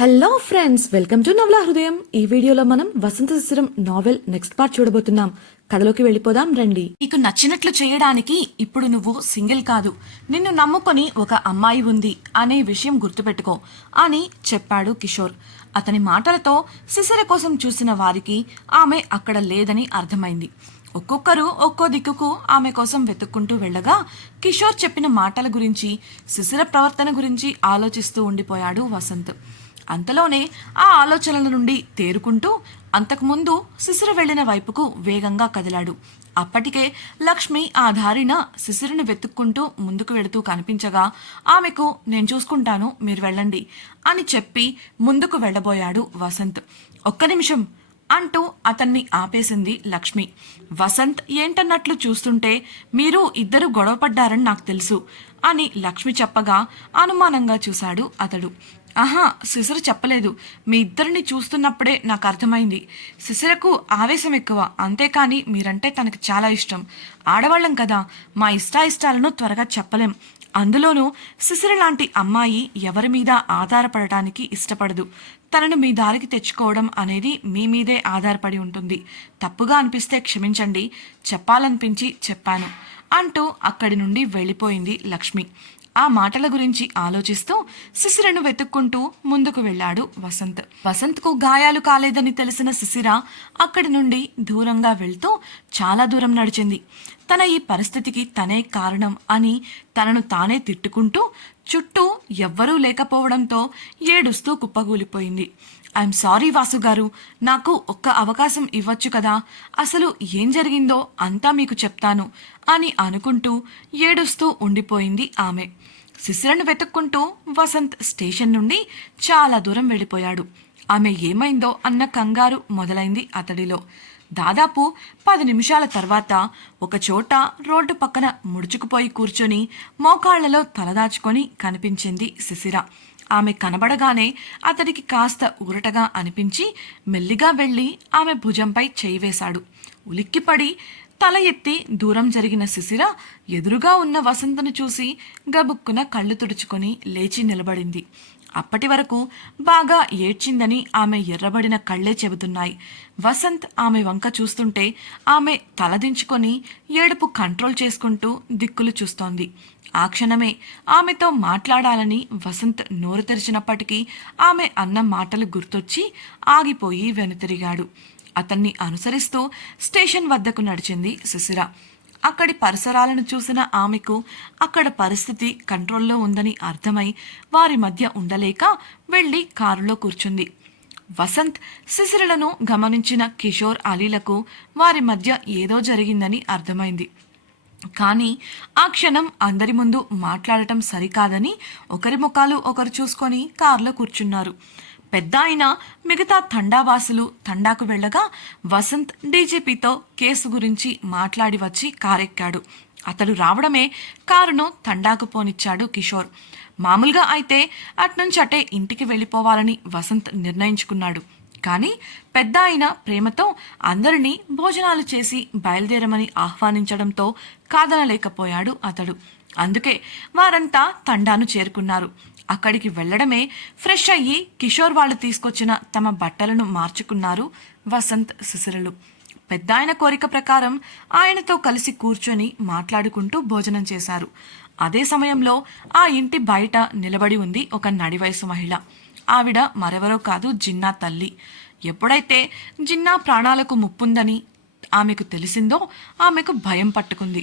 Hello friends, welcome to నవలా హృదయం. ఈ వీడియోలో మనం వసంత శిశిరం నావెల్ నెక్స్ట్ పార్ట్ చూడబోతున్నాం. కథలోకి వెళ్ళిపోదాం రండి. నీకు నచ్చినట్లు చేయడానికి ఇప్పుడు నువ్వు సింగిల్ కాదు, నిన్ను నమ్ముకొని ఒక అమ్మాయి ఉంది అనే విషయం గుర్తుపెట్టుకో అని చెప్పాడు కిషోర్. అతని మాటలతో శిశిర కోసం చూసిన వారికి ఆమె అక్కడ లేదని అర్థమైంది. ఒక్కొక్కరు ఒక్కో దిక్కుకు ఆమె కోసం వెతుక్కుంటూ వెళ్ళగా కిషోర్ చెప్పిన మాటల గురించి, శిశిర ప్రవర్తన గురించి ఆలోచిస్తూ ఉండిపోయాడు వసంత్. అంతలోనే ఆ ఆలోచనల నుండి తేరుకుంటూ అంతకుముందు శిశిర వెళ్లిన వైపుకు వేగంగా కదిలాడు. అప్పటికే లక్ష్మి ఆ దారిన శిశిరను వెతుక్కుంటూ ముందుకు వెళుతూ కనిపించగా ఆమెకు నేను చూసుకుంటాను, మీరు వెళ్ళండి అని చెప్పి ముందుకు వెళ్ళబోయాడు వసంత్. ఒక్క నిమిషం అంటూ అతన్ని ఆపేసింది లక్ష్మి. వసంత్ ఏంటన్నట్లు చూస్తుంటే మీరు ఇద్దరు గొడవపడ్డారని నాకు తెలుసు అని లక్ష్మి చెప్పగా అనుమానంగా చూశాడు అతడు. ఆహా, శిశిర చెప్పలేదు. మీ ఇద్దరిని చూస్తున్నప్పుడే నాకు అర్థమైంది. శిశిరకు ఆవేశం ఎక్కువ, అంతేకాని మీరంటే తనకు చాలా ఇష్టం. ఆడవాళ్ళం కదా, మా ఇష్టాయిష్టాలను త్వరగా చెప్పలేం. అందులోనూ శిశిర లాంటి అమ్మాయి ఎవరి మీద ఆధారపడటానికి ఇష్టపడదు. తనను మీ దారికి తెచ్చుకోవడం అనేది మీ మీదే ఆధారపడి ఉంటుంది. తప్పుగా అనిపిస్తే క్షమించండి, చెప్పాలనిపించి చెప్పాను అంటూ అక్కడి నుండి వెళ్ళిపోయింది లక్ష్మి. ఆ మాటల గురించి ఆలోచిస్తూ శిశిరను వెతుక్కుంటూ ముందుకు వెళ్ళాడు వసంత్. వసంత్కు గాయాలు కాలేదని తెలిసిన శిశిర అక్కడి నుండి దూరంగా వెళ్తూ చాలా దూరం నడిచింది. తన ఈ పరిస్థితికి తనే కారణం అని తనను తానే తిట్టుకుంటూ చుట్టూ ఎవ్వరూ లేకపోవడంతో ఏడుస్తూ కుప్పగూలిపోయింది. ఐఎమ్ సారీ వాసు గారు, నాకు ఒక్క అవకాశం ఇవ్వచ్చు కదా, అసలు ఏం జరిగిందో అంతా మీకు చెప్తాను అని అనుకుంటూ ఏడుస్తూ ఉండిపోయింది ఆమె. శిశిరను వెతుక్కుంటూ వసంత్ స్టేషన్ నుండి చాలా దూరం వెళ్ళిపోయాడు. ఆమె ఏమైందో అన్న కంగారు మొదలైంది అతడిలో. దాదాపు 10 నిమిషాల తర్వాత ఒకచోట రోడ్డు పక్కన ముడుచుకుపోయి కూర్చొని మోకాళ్లలో తలదాచుకొని కనిపించింది శిశిర. ఆమె కనబడగానే అతడికి కాస్త ఊరటగా అనిపించి మెల్లిగా వెళ్ళి ఆమె భుజంపై చేయి వేశాడు. ఉలిక్కిపడి తల ఎత్తి దూరం జరిగిన శిశిర ఎదురుగా ఉన్న వసంతను చూసి గబుక్కున కళ్ళు తుడుచుకొని లేచి నిలబడింది. అప్పటి వరకు బాగా ఏడ్చిందని ఆమె ఎర్రబడిన కళ్లే చెబుతున్నాయి. వసంత్ ఆమె వంక చూస్తుంటే ఆమె తలదించుకొని ఏడుపు కంట్రోల్ చేసుకుంటూ దిక్కులు చూస్తోంది. ఆ క్షణమే ఆమెతో మాట్లాడాలని వసంత్ నోరు తెరిచినప్పటికీ ఆమె అన్న మాటలు గుర్తొచ్చి ఆగిపోయి వెనుతిరిగాడు. అతన్ని అనుసరిస్తూ స్టేషన్ వద్దకు నడిచింది శిశిర. అక్కడి పరిసరాలను చూసిన ఆమెకు అక్కడ పరిస్థితి కంట్రోల్లో ఉందని అర్థమై వారి మధ్య ఉండలేక వెళ్ళి కారులో కూర్చుంది. వసంత్ శిశిరలను గమనించిన కిషోర్ అలీలకు వారి మధ్య ఏదో జరిగిందని అర్థమైంది. కానీ ఆ క్షణం అందరి ముందు మాట్లాడటం సరికాదని ఒకరి ముఖాలు ఒకరు చూసుకొని కారులో కూర్చున్నారు. పెద్ద ఆయన మిగతా తండావాసులు తండాకు వెళ్ళగా వసంత్ డీజీపీతో కేసు గురించి మాట్లాడి వచ్చి కారెక్కాడు. అతడు రావడమే కారును తండాకు పోనిచ్చాడు కిషోర్. మామూలుగా అయితే అట్నుంచి అటే ఇంటికి వెళ్ళిపోవాలని వసంత్ నిర్ణయించుకున్నాడు. కానీ పెద్ద ఆయన ప్రేమతో అందరినీ భోజనాలు చేసి బయలుదేరమని ఆహ్వానించడంతో కాదనలేకపోయాడు అతడు. అందుకే వారంతా తండాను చేరుకున్నారు. అక్కడికి వెళ్లడమే ఫ్రెష్ అయ్యి కిషోర్ వాళ్ళు తీసుకొచ్చిన తమ బట్టలను మార్చుకున్నారు వసంత్ శిశిరలు. పెద్ద ఆయన కోరిక ప్రకారం ఆయనతో కలిసి కూర్చొని మాట్లాడుకుంటూ భోజనం చేశారు. అదే సమయంలో ఆ ఇంటి బయట నిలబడి ఉంది ఒక నడివయసు మహిళ. ఆవిడ మరెవరో కాదు, జిన్నా తల్లి. ఎప్పుడైతే జిన్నా ప్రాణాలకు ముప్పుందని ఆమెకు తెలిసిందో ఆమెకు భయం పట్టుకుంది.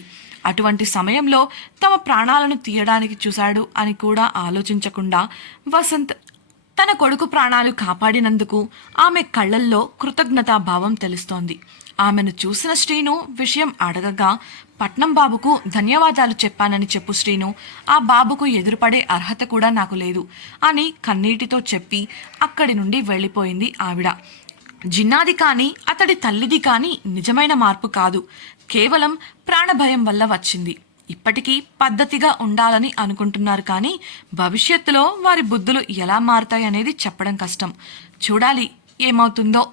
అటువంటి సమయంలో తమ ప్రాణాలను తీయడానికి చూశాడు అని కూడా ఆలోచించకుండా వసంత్ తన కొడుకు ప్రాణాలు కాపాడినందుకు ఆమె కళ్ళల్లో కృతజ్ఞతాభావం తెలుస్తోంది. ఆమెను చూసిన శ్రీను విషయం అడగగా, పట్నం బాబుకు ధన్యవాదాలు చెప్పానని చెప్పు శ్రీను, ఆ బాబుకు ఎదురుపడే అర్హత కూడా నాకు లేదు అని కన్నీటితో చెప్పి అక్కడి నుండి వెళ్ళిపోయింది ఆవిడ. జిన్నాది కానీ అతడి తల్లిది కానీ నిజమైన మార్పు కాదు, కేవలం ప్రాణభయం వల్ల వచ్చింది. ఇప్పటికీ పద్ధతిగా ఉండాలని అనుకుంటున్నారు కానీ భవిష్యత్తులో వారి బుద్ధులు ఎలా మారుతాయనేది చెప్పడం కష్టం. చూడాలి ఏమవుతుందో.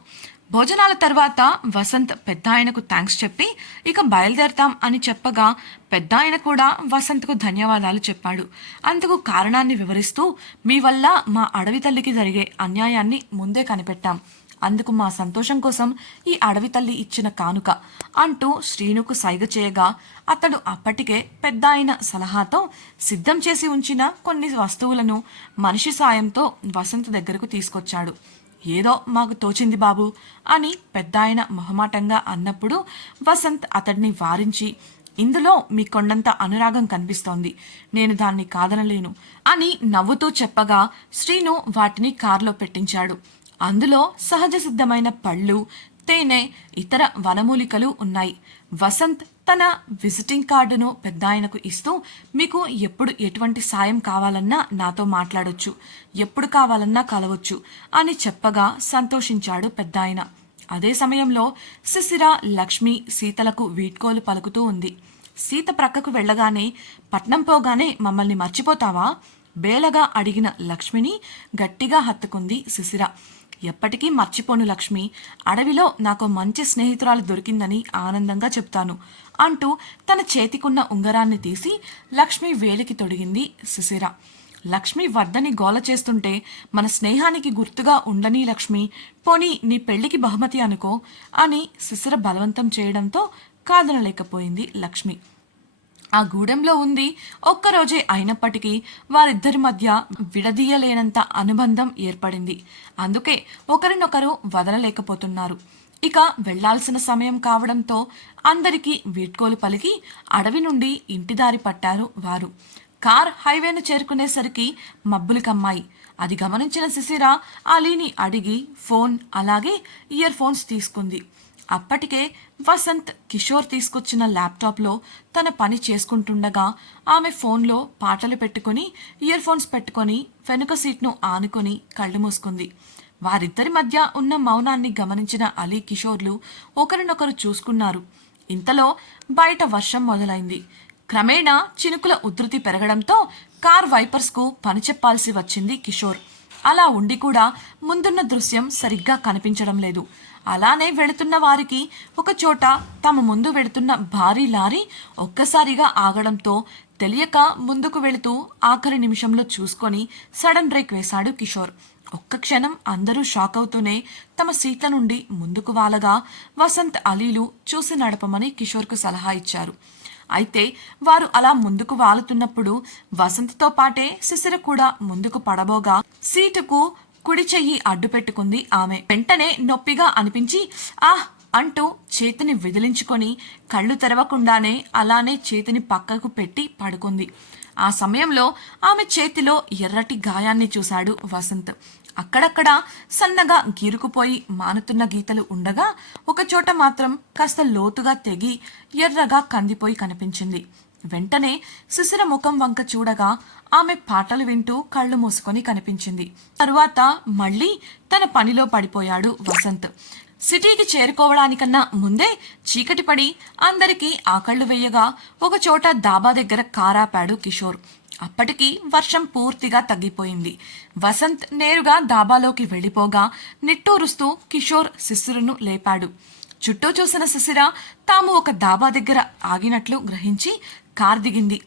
భోజనాల తర్వాత వసంత్ పెద్ద ఆయనకు థ్యాంక్స్ చెప్పి ఇక బయలుదేరతాం అని చెప్పగా పెద్ద ఆయన కూడా వసంత్కు ధన్యవాదాలు చెప్పాడు. అందుకు కారణాన్ని వివరిస్తూ, మీ వల్ల మా అడవి తల్లికి జరిగే అన్యాయాన్ని ముందే కనిపెట్టాం. అందుకు మా సంతోషం కోసం ఈ అడవి తల్లి ఇచ్చిన కానుక అంటూ శ్రీనుకు సైగ చేయగా అతడు అప్పటికే పెద్ద ఆయన సలహాతో సిద్ధం చేసి ఉంచిన కొన్ని వస్తువులను మనిషి సాయంతో వసంత్ దగ్గరకు తీసుకొచ్చాడు. ఏదో మాకు తోచింది బాబు అని పెద్ద ఆయన మొహమాటంగా అన్నప్పుడు వసంత్ అతడిని వారించి, ఇందులో మీ కొండంత అనురాగం కనిపిస్తోంది, నేను దాన్ని కాదనలేను అని నవ్వుతూ చెప్పగా శ్రీను వాటిని కారులో పెట్టించాడు. అందులో సహజ సిద్ధమైన పళ్ళు, తేనె, ఇతర వనమూలికలు ఉన్నాయి. వసంత్ తన విజిటింగ్ కార్డును పెద్ద ఆయనకు ఇస్తూ, మీకు ఎప్పుడు ఎటువంటి సాయం కావాలన్నా నాతో మాట్లాడొచ్చు, ఎప్పుడు కావాలన్నా కలవచ్చు అని చెప్పగా సంతోషించాడు పెద్ద ఆయన. అదే సమయంలో శిశిర, లక్ష్మి సీతలకు వీడ్కోలు పలుకుతూ ఉంది. సీత ప్రక్కకు వెళ్ళగానే, పట్నం పోగానే మమ్మల్ని మర్చిపోతావా బేలగా అడిగిన లక్ష్మిని గట్టిగా హత్తుకుంది శిశిర. ఎప్పటికీ మర్చిపోను లక్ష్మి, అడవిలో నాకు మంచి స్నేహితురాలు దొరికిందని ఆనందంగా చెప్తాను అంటూ తన చేతికున్న ఉంగరాన్ని తీసి లక్ష్మి వేలికి తొడిగింది శిశిర. లక్ష్మి వద్దని గోల చేస్తుంటే, మన స్నేహానికి గుర్తుగా ఉండని లక్ష్మి, పోనీ నీ పెళ్లికి బహుమతి అనుకో అని శిశిర బలవంతం చేయడంతో కాదనలేకపోయింది లక్ష్మి. ఆ గూడెంలో ఉంది ఒక్కరోజే అయినప్పటికీ వారిద్దరి మధ్య విడదీయలేనంత అనుబంధం ఏర్పడింది. అందుకే ఒకరినొకరు వదలలేకపోతున్నారు. ఇక వెళ్లాల్సిన సమయం కావడంతో అందరికీ వీడ్కోలు పలికి అడవి నుండి ఇంటిదారి పట్టారు వారు. కార్ హైవేను చేరుకునేసరికి మబ్బులు కమ్మాయి. అది గమనించిన శిశిర అలీని అడిగి ఫోన్ అలాగే ఇయర్ ఫోన్స్ తీసుకుంది. అప్పటికే వసంత్ కిషోర్ తీసుకొచ్చిన ల్యాప్టాప్లో తన పని చేసుకుంటుండగా ఆమె ఫోన్లో పాటలు పెట్టుకుని ఇయర్ ఫోన్స్ పెట్టుకొని వెనుక సీట్ను ఆనుకొని కళ్ళు మూసుకుంది. వారిద్దరి మధ్య ఉన్న మౌనాన్ని గమనించిన అలీ, కిషోర్లు ఒకరినొకరు చూసుకున్నారు. ఇంతలో బయట వర్షం మొదలైంది. క్రమేణా చినుకుల ఉధృతి పెరగడంతో కార్ వైపర్స్కు పని చెప్పాల్సి వచ్చింది కిషోర్. అలా ఉండి కూడా ముందున్న దృశ్యం సరిగ్గా కనిపించడం లేదు. అలానే వెళుతున్న వారికి ఒక చోట తమ ముందు వెళుతున్న భారీ లారీ ఒక్కసారిగా ఆగడంతో తెలియక ముందుకు వెళుతూ ఆఖరి నిమిషంలో చూసుకొని సడన్ బ్రేక్ వేశాడు కిషోర్. ఒక్క క్షణం అందరూ షాక్ అవుతూనే తమ సీట్ల నుండి ముందుకు వాలగా వసంత్, అలీలు చూసి నడపమని కిషోర్కు సలహా ఇచ్చారు. అయితే వారు అలా ముందుకు వాలుతున్నప్పుడు వసంత్తో పాటే శిశిర కూడా ముందుకు పడబోగా సీటుకు కుడి చెయ్యి అడ్డు పెట్టుకుంది ఆమె. వెంటనే నొప్పిగా అనిపించి ఆహ్ అంటూ చేతిని విదిలించుకొని కళ్ళు తెరవకుండానే అలానే చేతిని పక్కకు పెట్టి పడుకుంది. ఆ సమయంలో ఆమె చేతిలో ఎర్రటి గాయాన్ని చూశాడు వసంత్. అక్కడక్కడ సన్నగా గీరుకుపోయి మానుతున్న గీతలు ఉండగా ఒకచోట మాత్రం కాస్త లోతుగా తెగి ఎర్రగా కందిపోయి కనిపించింది. వెంటనే శిశిర ముఖం వంక చూడగా ఆమె పాటలు వింటూ కళ్ళు మూసుకొని కనిపించింది. తరువాత మళ్ళీ తన పనిలో పడిపోయాడు వసంత్. సిటీకి చేరుకోవడానికన్నా ముందే చీకటి పడి అందరికీ ఆకళ్లు వేయగా ఒకచోట దాబా దగ్గర కారాపాడు కిషోర్. అప్పటికి వర్షం పూర్తిగా తగ్గిపోయింది. వసంత్ నేరుగా దాబాలోకి వెళ్ళిపోగా నిట్టూరుస్తూ కిషోర్ శిశిరను లేపాడు. చుట్టూ చూసిన శిశిర తాము ఒక దాబా దగ్గర ఆగినట్లు గ్రహించి కార్ దిగింది.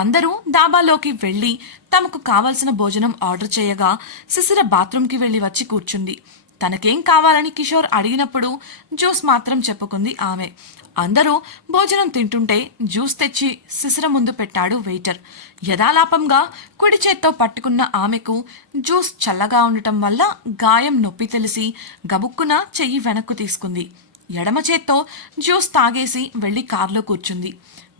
అందరూ దాబాలోకి వెళ్లి తమకు కావలసిన భోజనం ఆర్డర్ చేయగా శిశిర బాత్రూంకి వెళ్లి వచ్చి కూర్చుంది. తనకేం కావాలని కిషోర్ అడిగినప్పుడు జ్యూస్ మాత్రం చెప్పుకుంది ఆమె. అందరూ భోజనం తింటుంటే జ్యూస్ తెచ్చి శిశిర ముందు పెట్టాడు వెయిటర్. యథాలాపంగా కుడి చేత్తో పట్టుకున్న ఆమెకు జ్యూస్ చల్లగా ఉండటం వల్ల గాయం నొప్పి తెలిసి గబుక్కున చెయ్యి వెనక్కు తీసుకుంది. ఎడమ చేత్తో జ్యూస్ తాగేసి వెళ్లి కారులో కూర్చుంది.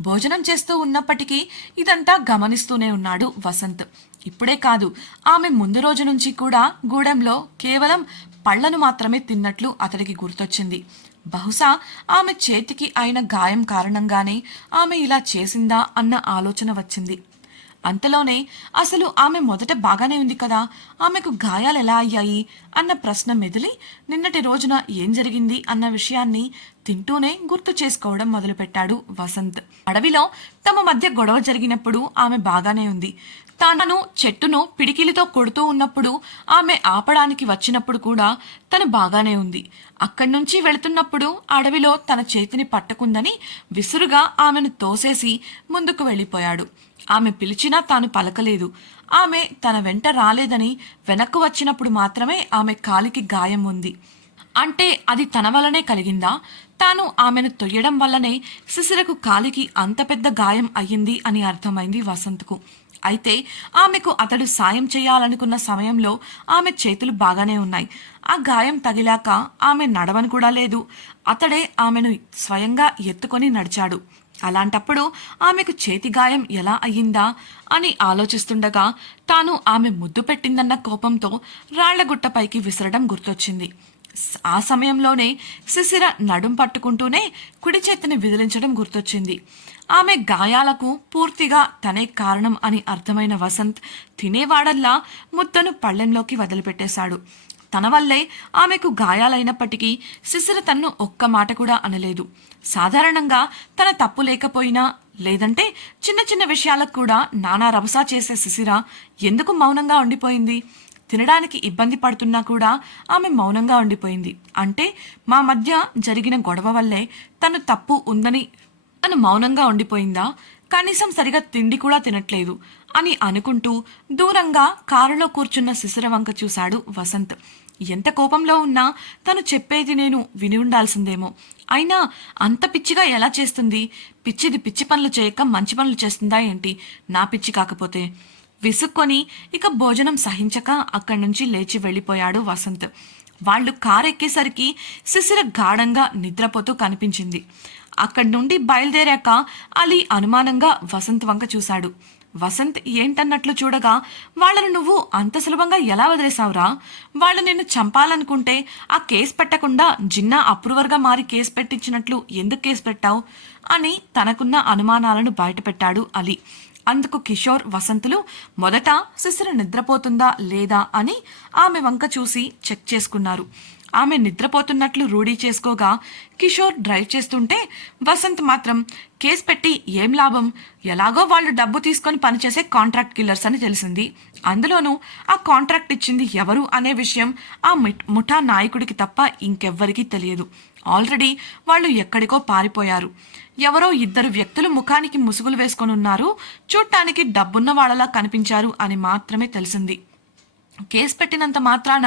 భోజనం చేస్తూ ఉన్నప్పటికీ ఇదంతా గమనిస్తూనే ఉన్నాడు వసంత్. ఇప్పుడే కాదు, ఆమె ముందు రోజు నుంచి కూడా గూడెంలో కేవలం పళ్లను మాత్రమే తిన్నట్లు అతడికి గుర్తొచ్చింది. బహుశా ఆమె చేతికి అయిన గాయం కారణంగానే ఆమె ఇలా చేసిందా అన్న ఆలోచన వచ్చింది. అంతలోనే అసలు ఆమె మొదట బాగానే ఉంది కదా, ఆమెకు గాయాలు ఎలా అయ్యాయి అన్న ప్రశ్న మెదిలి నిన్నటి రోజున ఏం జరిగింది అన్న విషయాన్ని తింటూనే గుర్తు చేసుకోవడం మొదలుపెట్టాడు వసంత్. అడవిలో తమ మధ్య గొడవ జరిగినప్పుడు ఆమె బాగానే ఉంది. తనను చెట్టును పిడికిలితో కొడుతూ ఉన్నప్పుడు ఆమె ఆపడానికి వచ్చినప్పుడు కూడా తను బాగానే ఉంది. అక్కడి నుంచి వెళుతున్నప్పుడు అడవిలో తన చేతిని పట్టుకుందని విసురుగా ఆమెను తోసేసి ముందుకు వెళ్ళిపోయాడు. ఆమె పిలిచినా తాను పలకలేదు. ఆమె తన వెంట రాలేదని వెనక్కు వచ్చినప్పుడు మాత్రమే ఆమె కాలికి గాయం ఉంది. అంటే అది తన వల్లనే కలిగిందా? తాను ఆమెను తొయ్యడం వల్లనే శిశిరకు కాలికి అంత పెద్ద గాయం అయ్యింది అని అర్థమైంది వసంత్కు. అయితే ఆమెకు అతడు సాయం చేయాలనుకున్న సమయంలో ఆమె చేతులు బాగానే ఉన్నాయి. ఆ గాయం తగిలాక ఆమె నడవని కూడా లేదు. అతడే ఆమెను స్వయంగా ఎత్తుకొని నడిచాడు. అలాంటప్పుడు ఆమెకు చేతి గాయం ఎలా అయ్యిందా అని ఆలోచిస్తుండగా తాను ఆమె ముద్దు పెట్టిందన్న కోపంతో రాళ్లగుట్టపైకి విసరడం గుర్తొచ్చింది. ఆ సమయంలోనే శిశిర నడుం పట్టుకుంటూనే కుడి చేతిని విదిలించడం గుర్తొచ్చింది. ఆమె గాయాలకు పూర్తిగా తనే కారణం అని అర్థమైన వసంత్ తినేవాడల్లా ముద్దను పళ్ళెంలోకి వదిలిపెట్టేశాడు. తన వల్లే ఆమెకు గాయాలైనప్పటికీ శిశిర తన్ను ఒక్క మాట కూడా అనలేదు. సాధారణంగా తన తప్పు లేకపోయినా లేదంటే చిన్న చిన్న విషయాలకు కూడా నానా రభసా చేసే శిశిర ఎందుకు మౌనంగా ఉండిపోయింది? తినడానికి ఇబ్బంది పడుతున్నా కూడా ఆమె మౌనంగా ఉండిపోయింది. అంటే మా మధ్య జరిగిన గొడవ వల్లే తను తప్పు ఉందని తను మౌనంగా ఉండిపోయిందా? కనీసం సరిగా తిండి కూడా తినట్లేదు అని అనుకుంటూ దూరంగా కారులో కూర్చున్న శిశిర వంక చూశాడు వసంత్. ఎంత కోపంలో ఉన్నా తను చెప్పేది నేను విని ఉండాల్సిందేమో. అయినా అంత పిచ్చిగా ఎలా చేస్తుంది? పిచ్చిది పిచ్చి పనులు చేయక మంచి పనులు చేస్తుందా ఏంటి? నా పిచ్చి కాకపోతే. విసుక్కొని ఇక భోజనం సహించక అక్కడి నుంచి లేచి వెళ్ళిపోయాడు వసంత్. వాళ్ళు కారెక్కేసరికి శిశిర గాఢంగా నిద్రపోతూ కనిపించింది. అక్కడి నుండి బయలుదేరాక అలీ అనుమానంగా వసంత్ వంక చూశాడు. వసంత్ ఏంటన్నట్లు చూడగా, వాళ్ళను నువ్వు అంత సులభంగా ఎలా వదిలేసావురా? వాళ్ళు నిన్ను చంపాలనుకుంటే ఆ కేసు పెట్టకుండా జిన్నా అప్రూవర్గా మారి కేసు పెట్టించినట్లు ఎందుకు కేసు పెట్టావు అని తనకున్న అనుమానాలను బయటపెట్టాడు అలీ. అందుకు కిషోర్, వసంతులు మొదట శిశిర నిద్రపోతుందా లేదా అని ఆమె వంక చూసి చెక్ చేసుకున్నారు. ఆమె నిద్రపోతున్నట్లు రూఢీ చేసుకోగా కిషోర్ డ్రైవ్ చేస్తుంటే వసంత్ మాత్రం కేసు పెట్టి ఏం లాభం, ఎలాగో వాళ్ళు డబ్బు తీసుకొని పనిచేసే కాంట్రాక్ట్ కిల్లర్స్ అని తెలిసింది. అందులోనూ ఆ కాంట్రాక్ట్ ఇచ్చింది ఎవరు అనే విషయం ఆ ముఠా నాయకుడికి తప్ప ఇంకెవ్వరికీ తెలియదు. ఆల్రెడీ వాళ్ళు ఎక్కడికో పారిపోయారు. ఎవరో ఇద్దరు వ్యక్తులు ముఖానికి ముసుగులు వేసుకొని ఉన్నారు, చూడటానికి డబ్బున్న వాళ్ళలా కనిపించారు అని మాత్రమే తెలిసింది. కేసు పెట్టినంత మాత్రాన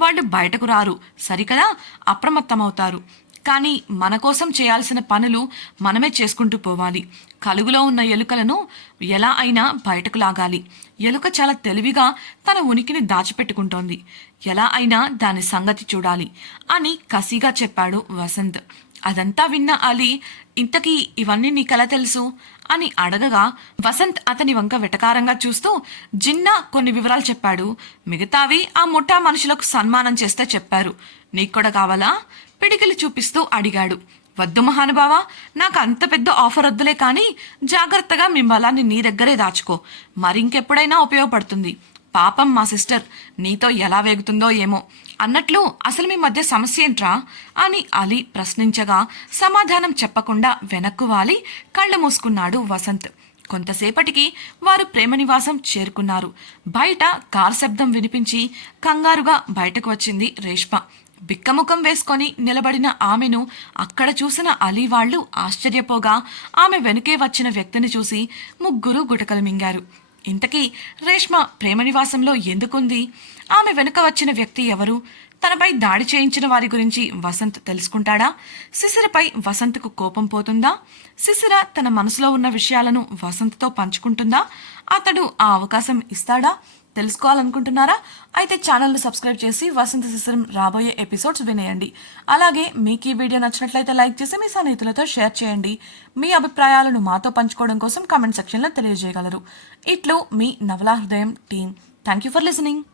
వాళ్ళు బయటకు రారు, సరికదా? అప్రమత్తమవుతారు. కానీ మన కోసం చేయాల్సిన పనులు మనమే చేసుకుంటూ పోవాలి. కలుగులో ఉన్న ఎలుకలను ఎలా అయినా బయటకు లాగాలి. ఎలుక చాలా తెలివిగా తన ఉనికిని దాచిపెట్టుకుంటోంది. ఎలా అయినా దాని సంగతి చూడాలి అని కసిగా చెప్పాడు వసంత్. అదంతా విన్న అలీ, ఇంతకీ ఇవన్నీ నీకెలా తెలుసు అని అడగగా వసంత్ అతని వంక వెటకారంగా చూస్తూ జిన్నా కొన్ని వివరాలు చెప్పాడు. మిగతావి ఆ ముఠా మనుషులకు సన్మానం చేస్తే చెప్పారు. నీకు కూడా కావాలా? పిడికిలి చూపిస్తూ అడిగాడు. వద్దు మహానుభావా, నాకు అంత పెద్ద ఆఫర్ వద్దులే, కానీ జాగ్రత్తగా మీ బలాన్ని నీ దగ్గరే దాచుకో, మరింకెప్పుడైనా ఉపయోగపడుతుంది. పాపం మా సిస్టర్ నీతో ఎలా వేగుతుందో ఏమో. అన్నట్లు అసలు మీ మధ్య సమస్య ఏంట్రా అని అలీ ప్రశ్నించగా సమాధానం చెప్పకుండా వెనక్కు వాలి కళ్ళు మూసుకున్నాడు వసంత్. కొంతసేపటికి వారు ప్రేమ నివాసం చేరుకున్నారు. బయట కార్ శబ్దం వినిపించి కంగారుగా బయటకు వచ్చింది రేష్మ. బిక్కముఖం వేసుకొని నిలబడిన ఆమెను అక్కడ చూసిన అలీ వాళ్లు ఆశ్చర్యపోగా ఆమె వెనుకే వచ్చిన వ్యక్తిని చూసి ముగ్గురు గుటకలు మింగారు. ఇంతకీ రేష్మ ప్రేమ నివాసంలో ఎందుకుంది? ఆమె వెనుక వచ్చిన వ్యక్తి ఎవరు? తనపై దాడి చేయించిన వారి గురించి వసంత్ తెలుసుకుంటాడా? శిశిరపై వసంత్కు కోపం పోతుందా? శిశిర తన మనసులో ఉన్న విషయాలను వసంత్తో పంచుకుంటుందా? అతడు ఆ అవకాశం ఇస్తాడా? తెలుసుకోవాలనుకుంటున్నారా? అయితే ఛానల్ను సబ్స్క్రైబ్ చేసి వసంత శిశిరం రాబోయే ఎపిసోడ్స్ వినేయండి. అలాగే మీకు ఈ వీడియో నచ్చినట్లయితే లైక్ చేసి మీ స్నేహితులతో షేర్ చేయండి. మీ అభిప్రాయాలను మాతో పంచుకోవడం కోసం కామెంట్ సెక్షన్లో తెలియజేయగలరు. ఇట్లు మీ నవలా హృదయం team. Thank you for listening.